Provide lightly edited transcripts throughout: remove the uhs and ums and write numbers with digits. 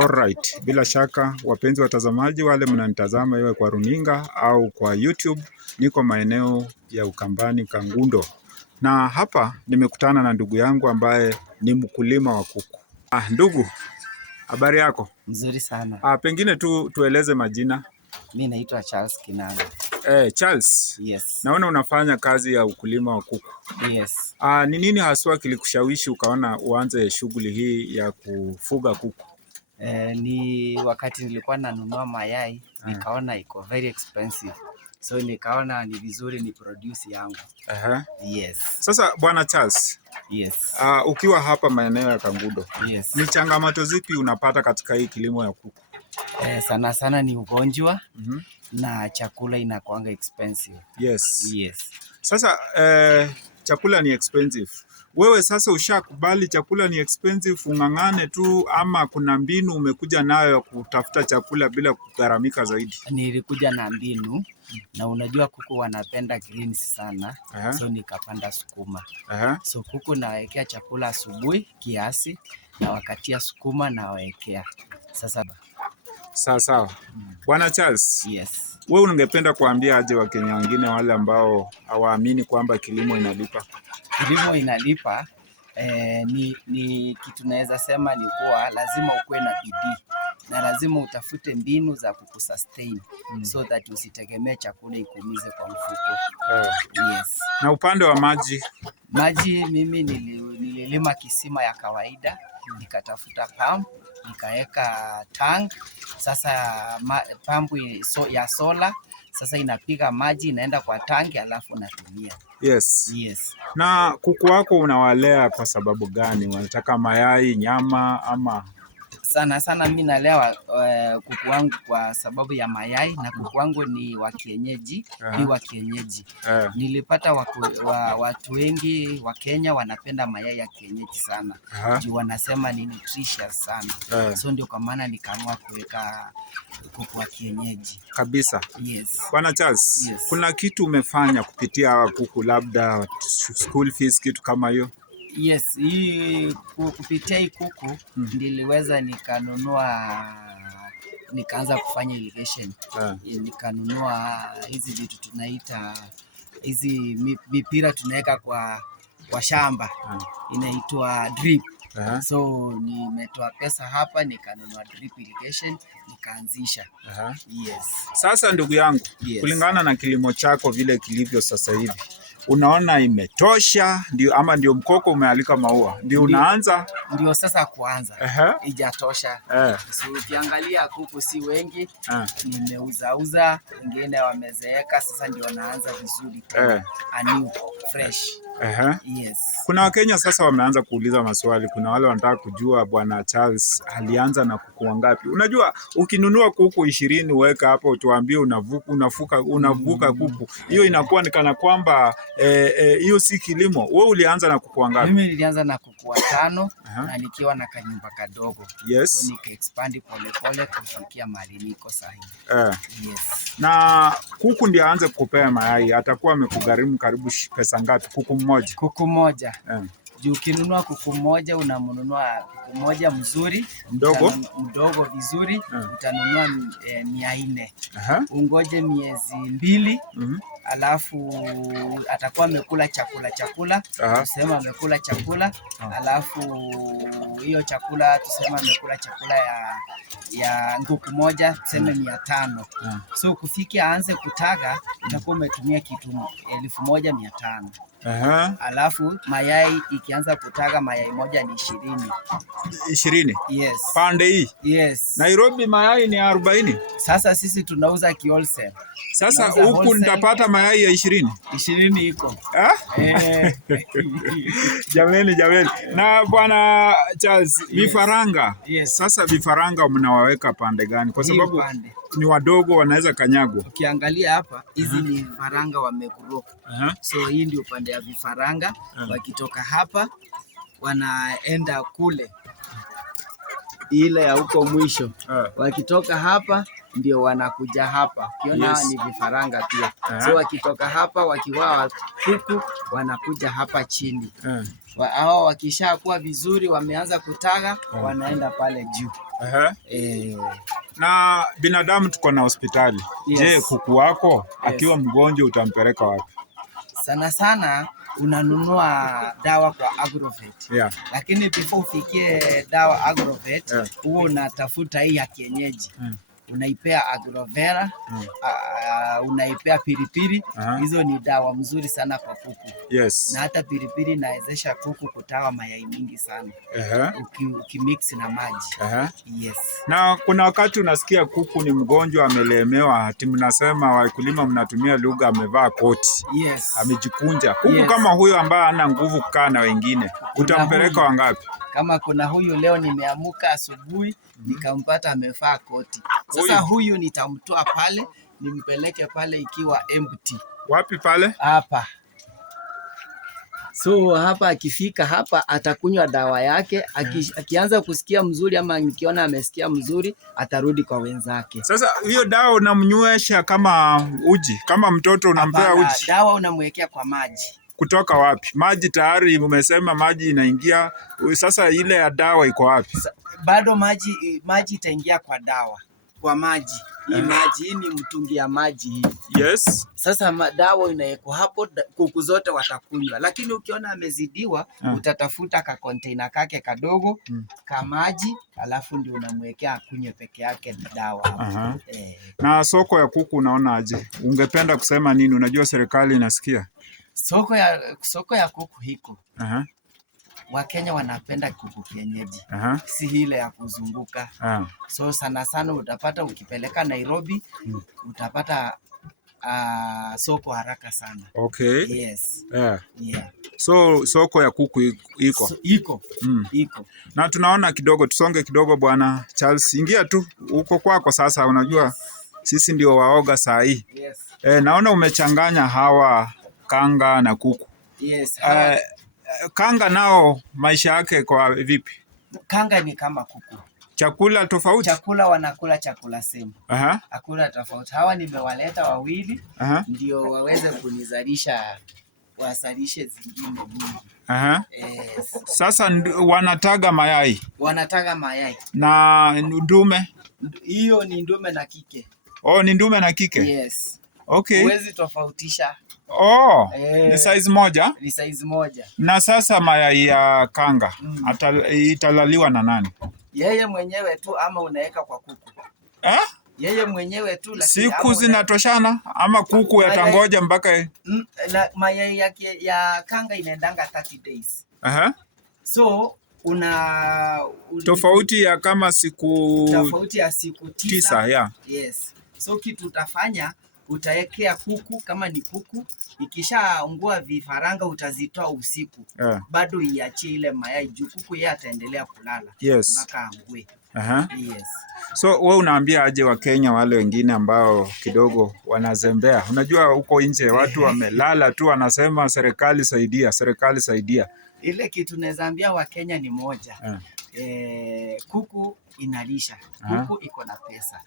Alright, bila shaka wapenzi watazamaji wale mnanitazama iwe kwa runinga au kwa YouTube, niko maeneo ya Ukambani Kangundo. Na hapa nimekutana na ndugu yangu ambaye ni mkulima wa kuku. Ndugu, habari yako? Mzuri sana. Pengine tueleze majina. Mimi naitwa Charles Kinanga. Charles. Yes. Naona unafanya kazi ya ukulima wa kuku. Yes. Ni nini haswa kilikushawishi ukaona uanze shughuli hii ya kufuga kuku? Ni wakati nilikuwa nanunua mayai, nikaona iko very expensive. So nikaona ni vizuri ni produce yangu. Yes. Sasa Bwana Charles. Yes. Ukiwa hapa maeneo ya Kangundo. Yes. Ni changamoto zipi unapata katika hii kilimo ya kuku? Sana sana ni ugonjwa na chakula inakuanga expensive. Yes. Yes. Sasa chakula ni expensive. Wewe sasa ushakubali chakula ni expensive, ung'ang'ane tu ama kuna mbinu umekuja nayo ya kutafuta chakula bila kugharamika zaidi? Nilikuja na mbinu na unajua kuku wanapenda greens sana. So nikapanda sukuma. So kuku nawekea chakula asubuhi kiasi na wakati ya sukuma nawekea. Sawa. Bwana Charles. Yes. Wewe ungependa kuambia aje Wakenya wengine wale ambao hawaamini kwamba kilimo inalipa? Kilimo inalipa, ni kitu naweza sema ni kuwa lazima ukuwe na bidii na lazima utafute mbinu za kukusustain so that usitegemee chakula ikuumize kwa mfuko. Yes. Na upande wa maji? Maji mimi nililima kisima ya kawaida, nikatafuta pump, nikaweka tank. Sasa pump ya solar, sasa inapiga maji inaenda kwa tanki alafu natumia. Yes. Yes. Na kuku wako unawalea kwa sababu gani? Wanataka mayai, nyama ama? Sana mimi nalea kuku wangu kwa sababu ya mayai na kuku wangu ni wa kienyeji, ni wa kienyeji. Nilipata watu wengi wa Kenya wanapenda mayai ya kienyeji sana. Juu wanasema ni nutritious sana. So ndio kwa maana nikaamua kuweka kuku wa kienyeji. Kabisa. Yes. Bwana Charles, yes. Kuna kitu umefanya kupitia hawa kuku, labda school fees, kitu kama hiyo? Yes, hii kupitia hii kuku niliweza nikaanza kufanya irrigation. Nikanunua hizi vitu tunaita hizi mipira tunaweka kwa shamba. Inaitwa drip. So nimetoa pesa hapa nikanunua drip irrigation nikaanzisha. Yes. Sasa ndugu yangu, kulingana na kilimo chako vile kilivyo sasa hivi, unaona imetosha ndio mkoko umealika maua ndio unaanza? Ndio sasa kuanza. Ijatosha. So ukiangalia kuku si wengi, nimeuza, wengine wamezeeka, sasa ndio naanza vizuri. A new fresh. Yes. Kuna Wakenya sasa wameanza kuuliza maswali. Kuna wale wanataka kujua Bwana Charles alianza na kuku wangapi? Unajua ukinunua kuku 20 uweka hapo tuambie unavuka kuku, hiyo inakuwa ni kana kwamba hiyo si kilimo. Wewe ulianza na kuku wangapi? Mimi nilianza na kuku 5 na nikiwa na kanyumba kadogo. Yes. So nika-expand pole kufikia mahali niko sasa hivi. Yes. Na kuku ndio aanze kukupea mayai, atakuwa amekugharimu karibu pesa ngapi kuku mmoja? Kuku mmoja. Juu ukinunua kuku mmoja unamnunua kuku mmoja mzuri, mdogo vizuri, utanunua 400. Ungoje miezi 2, alafu atakuwa amekula chakula. Tuseme amekula chakula, alafu hiyo chakula tuseme amekula chakula ya kuku moja tuseme 500. So kufikia aanze kutaga utakuwa umetumia kitu 1500. Alafu mayai ikianza kutaga mayai moja ni 20. Yes. Pande hii? Yes. Nairobi mayai ni 40. Sasa sisi tunauza wholesale. Sasa huku nitapata mayai ya 20? 20 iko. Jameni. Na Bwana Charles, vifaranga. Yes. Sasa vifaranga mnawaweka pande gani? Kwa sababu ni wadogo wanaweza kanyagwa. Ukiangalia hapa hizi ni vifaranga wamegrow. So hii ndio upande ya vifaranga. Wakitoka hapa wanaenda kule ile ya huko mwisho. Wakitoka hapa ndio wanakuja hapa. Ukiona ni vifaranga pia. So wakitoka hapa wakiwa kuku wanakuja hapa chini. Hao wakishakuwa vizuri wameanza kutaga, wanaenda pale juu. Na binadamu tuko na hospitali. Je, kuku wako akiwa mgonjwa utampeleka wapi? Sana sana unanunua dawa kwa Agrovet. Lakini before ufikie dawa Agrovet, huo unatafuta hii ya kienyeji. Unaipea Agrovera, unaipea pilipili. Hizo ni dawa mzuri sana kwa kuku. Na hata pilipili inawezesha kuku kutaga mayai mingi sana. Ukimix na maji. Na kuna wakati unasikia kuku ni mgonjwa, amelemewa, ati mnasema wakulima mnatumia lugha amevaa koti. Amejikunja. Kuku kama huyo ambaye hana nguvu kukaa na wengine, utampeleka wangapi? Kama kuna huyu leo nimeamuka asubuhi nikampata amevaa koti. Sasa huyu nitamtoa pale nimpeleke pale ikiwa empty. Wapi pale? Hapa. So hapa akifika hapa atakunywa dawa yake, akianza kusikia mzuri ama nikiona amesikia mzuri atarudi kwa wenzake. Sasa hiyo dawa unamnywesha kama uji, kama mtoto unampea uji? Dawa unamwekea kwa maji. Kutoka wapi? Maji tayari umesema maji inaingia. Sasa ile ya dawa iko wapi? Bado maji itaingia kwa dawa. Kwa maji. Hii ni mtungi ya maji hii. Sasa dawa inawekwa hapo, kuku zote watakunywa. Lakini ukiona amezidiwa, utatafuta ka container kake kadogo, ka maji, alafu ndio unamwekea akunywe peke yake dawa. Na soko ya kuku unaona aje? Ungependa kusema nini? Unajua serikali inasikia. Soko ya kuku hiko. Wakenya wanapenda kuku kienyeji. Si ile ya kuzunguka. So sana sana utapata ukipeleka Nairobi, utapata soko haraka sana. So soko ya kuku iko. Iko. Na tunaona kidogo, tusonge kidogo Bwana Charles. Ingia tu uko kwako sasa, unajua sisi ndio waoga saa hii. Naona umechanganya hawa kanga na kuku. Kanga nao maisha yake kwa vipi? Kanga ni kama kuku. Chakula tofauti? Chakula wanakula chakula same. Hakuna tofauti. Hawa nimewaleta wawili ndio waweze kunizalisha, wasalishe zingine nyingi. Sasa wanataga mayai? Wanataga mayai. Na ndume? Hiyo ni ndume na kike. Ni ndume na kike? Huwezi tofautisha. Ni size moja? Ni size moja. Na sasa mayai ya kanga italaliwa na nani? Yeye mwenyewe tu ama unaweka kwa kuku? Yeye mwenyewe tu. Siku zinatoshana ama kuku yatangoja mpaka? Mayai yake ya kanga inaendanga 30 days. So tofauti ya kama siku tofauti ya siku 9. So kitu utafanya, utaekea kuku, kama ni kuku ikishaungua vifaranga utazitoa usiku. Bado iachie ile mayai juu kuku yeye ataendelea kulala mpaka angue. So wewe unaambia aje Wakenya wale wengine ambao kidogo wanazembea? Unajua huko nje watu wamelala tu, wanasema serikali saidia, serikali saidia. Ile kitu naweza ambia Wakenya ni moja. Kuku inalisha, kuku iko na pesa.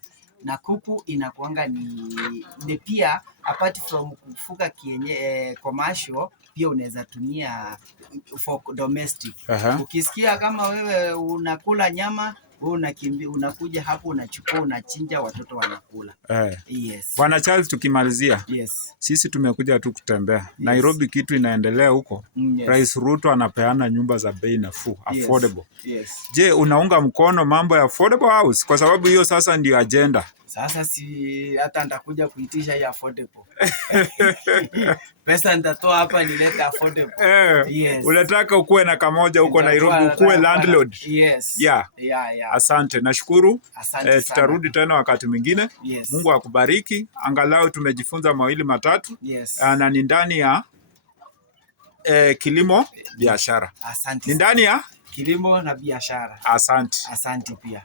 Na kuku inakuanga ni pia apart from kufuga commercial, pia unaweza tumia for domestic. Ukisikia kama wewe unakula nyama, wewe unakuja hapo unachukua, unachinja, watoto wanakula. Bwana Charles, tukimalizia, sisi tumekuja tu kutembea. Nairobi kitu inaendelea huko. Rais Ruto anapeana nyumba za bei nafuu, affordable. Je, unaunga mkono mambo ya affordable house? Kwa sababu hiyo sasa ndio agenda. Sasa si hata nitakuja kuitisha hii affordable. Pesa nitatoa hapa nilete affordable. Unataka ukuwe na kamoja huko Nairobi, ukuwe landlord. Asante, nashukuru. Tutarudi tena wakati mwingine. Mungu akubariki. Angalau tumejifunza mawili matatu. Na ni ndani ya kilimo biashara. Asante. Ni ndani ya kilimo na biashara. Asante. Asante pia.